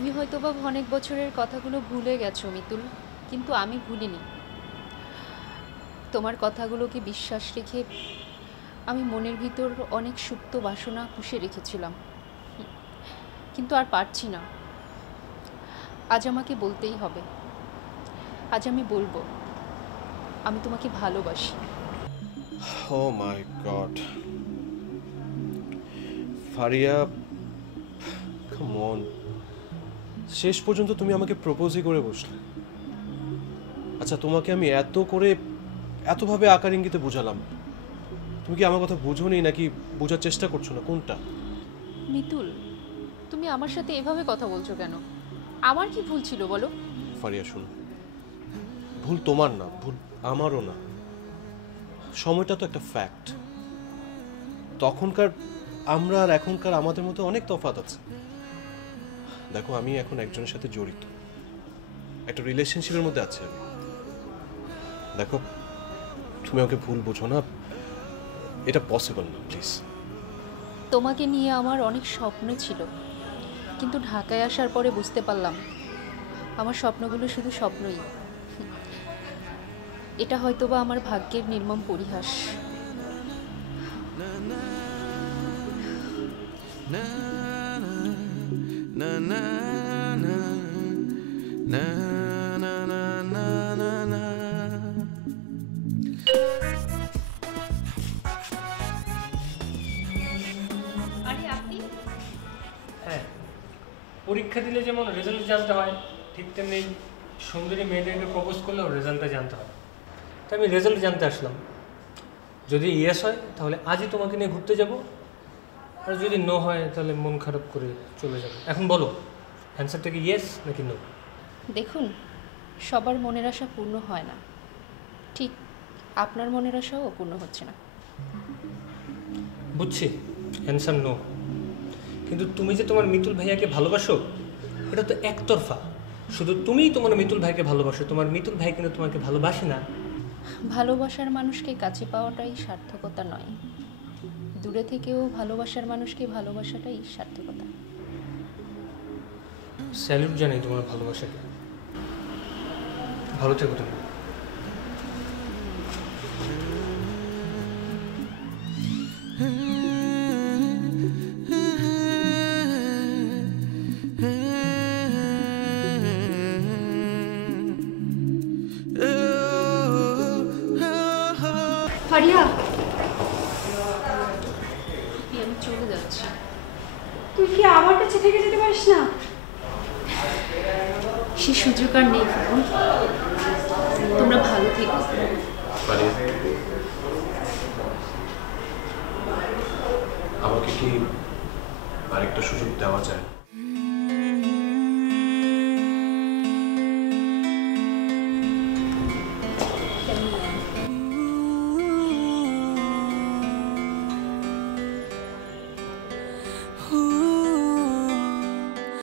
তুমি হয়তোবা অনেক বছরের কথাগুলো ভুলে গেছো মিতুল, কিন্তু আমি ভুলিনি। তোমার কথাগুলোকে বিশ্বাস রেখে আমি মনের ভিতর অনেক সুপ্ত বাসনা পুষে রেখেছিলাম, কিন্তু আর পারছি না। আজ আমাকে বলতেই হবে। আজ আমি বলবো আমি তোমাকে ভালোবাসি। ও মাই গড, ফারিয়া, কাম অন, শেষ পর্যন্ত তুমি আমাকে প্রপোজই করে বসলে। আচ্ছা, তোমাকে আমি এতভাবে আকার ইঙ্গিতে বুঝালাম, তুমি কি আমার কথা বুঝোনি নাকি বোঝার চেষ্টা করছো না, কোনটা? মিতুল, তুমি আমার সাথে এভাবে কথা বলছো কেন? আমার কি ভুল ছিল বলো? ফারিয়া শোনো, ভুল তোমার না, ভুল আমারও না। সময়টা তো একটা ফ্যাক্ট। তখনকার আমরা আর এখনকার আমাদের মধ্যে অনেক তফাৎ আছে। দেখো, আমি এখন একজনের সাথে জড়িত, একটা রিলেশনশিপের মধ্যে আছি আমি। দেখো, তুমি আমাকে ভুল বুঝো না, এটা পসিবল না, প্লিজ। তোমাকে নিয়ে আমার অনেক স্বপ্ন ছিল, কিন্তু ঢাকায় আসার পরে বুঝতে পারলাম আমার স্বপ্নগুলো শুধু স্বপ্নই। এটা হয়তোবা আমার ভাগ্যের নির্মম পরিহাস। হ্যাঁ, পরীক্ষা দিলে যেমন রেজাল্ট জানতে হয়, ঠিক তেমনি সুন্দরী মেয়েদেরকে প্রপোজ করলেও রেজাল্টটা জানতে হয়। তাই আমি রেজাল্ট জানতে আসলাম। যদি ইয়েস হয় তাহলে আজই তোমাকে নিয়ে ঘুরতে যাব, আর যদি নো হয় তাহলে মন খারাপ করে চলে যাব। এখন বলো, অ্যান্সারটা কি ইয়েস নাকি নো? দেখুন, সবার মনের আশা পূর্ণ হয় না, ঠিক আপনার মনের আশাও পূর্ণ হচ্ছে না। বুঝছি, অ্যান্সার নো। কিন্তু তুমি যে তোমার মিতুল ভাইয়াকে ভালোবাসো, এটা তো একতরফা। শুধু তুমিই তোমার মিতুল ভাইকে ভালোবাসো, তোমার মিতুল ভাই কিন্তু তোমাকে ভালোবাসে না। ভালোবাসার মানুষকে কাছে পাওয়াটাই সার্থকতা নয়, দূরে থেকেও ভালোবাসার মানুষকে ভালোবাসাটাই সার্থকতা। স্যালুট জানাই তোমার ভালোবাসাকে। ভালো থেকো তুমি। ফারিয়া, আমি চলে যাচ্ছি। তুই কি আমার কাছে থেকে যেতে পারিস না? সে সুযোগ আর নেই ফুকুন, তোমরা ভালো থেকো। আমাকে কি আরেকটা সুযোগ দেওয়া যায়?